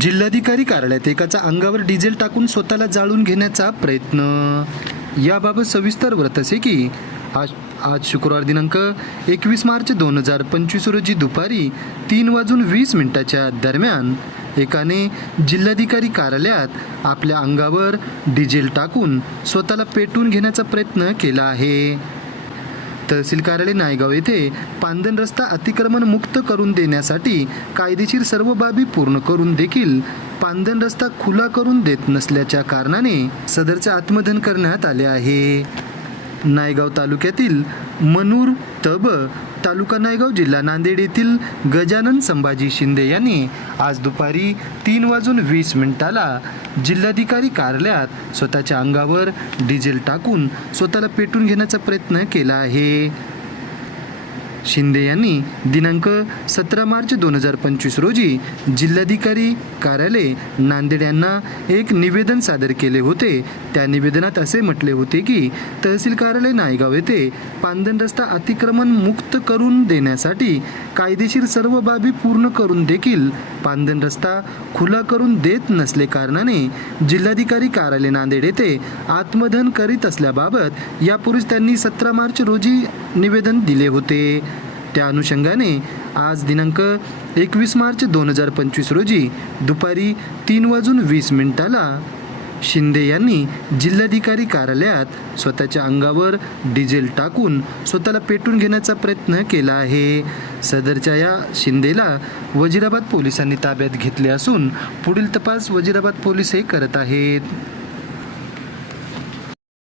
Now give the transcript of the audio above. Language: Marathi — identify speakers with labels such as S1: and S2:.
S1: जिल्हाधिकारी कार्यालयात एकाचा अंगावर डिझेल टाकून स्वतःला जाळून घेण्याचा प्रयत्न. याबाबत सविस्तर व्रत असे की आज आज शुक्रवार दिनांक एकवीस मार्च दोन हजार पंचवीस रोजी दुपारी तीन वाजून वीस मिनिटाच्या दरम्यान एकाने जिल्हाधिकारी कार्यालयात आपल्या अंगावर डिझेल टाकून स्वतःला पेटून घेण्याचा प्रयत्न केला आहे. तहसील कार्यालय नायगाव येथे पांदन रस्ता अतिक्रमण मुक्त करून देण्यासाठी कायदेशीर सर्व बाबी पूर्ण करून देखील पांदन रस्ता खुला करून देत नसल्याच्या कारणाने सदरचे आत्मधन करण्यात आले आहे. नायगाव तालुक्यातील मनूर तब तालुका नायगाव जिल्हा नांदेड येथील गजानन संभाजी शिंदे यांनी आज दुपारी तीन वाजून वीस मिनिटाला जिल्हाधिकारी कार्यालयात स्वतःच्या अंगावर डिझेल टाकून स्वतःला पेटून घेण्याचा प्रयत्न केला आहे. शिंदे यांनी दिनांक सतरा मार्च दोन हजार पंचवीस रोजी जिल्हाधिकारी कार्यालय नांदेड यांना एक निवेदन सादर केले होते. त्या निवेदनात असे म्हटले होते की तहसील कार्यालय नायगाव येथे पांदन रस्ता अतिक्रमण मुक्त करून देण्यासाठी कायदेशीर सर्व बाबी पूर्ण करून देखील पांदन रस्ता खुला करून देत नसले कारणाने जिल्हाधिकारी कार्यालय नांदेड येथे आत्मदहन करीत असल्याबाबत यापूर्वीच त्यांनी सतरा मार्च रोजी निवेदन दिले होते. त्या अनुषंगाने आज दिनांक एकवीस मार्च दोन हजार पंचवीस रोजी दुपारी तीन वाजून वीस मिनिटाला शिंदे यांनी जिल्हाधिकारी कार्यालयात स्वतःच्या अंगावर डिझेल टाकून स्वतःला पेटून घेण्याचा प्रयत्न केला आहे. सदरच्या या शिंदेला वजिराबाद पोलिसांनी ताब्यात घेतले असून पुढील तपास वजिराबाद पोलीस हे करत आहेत.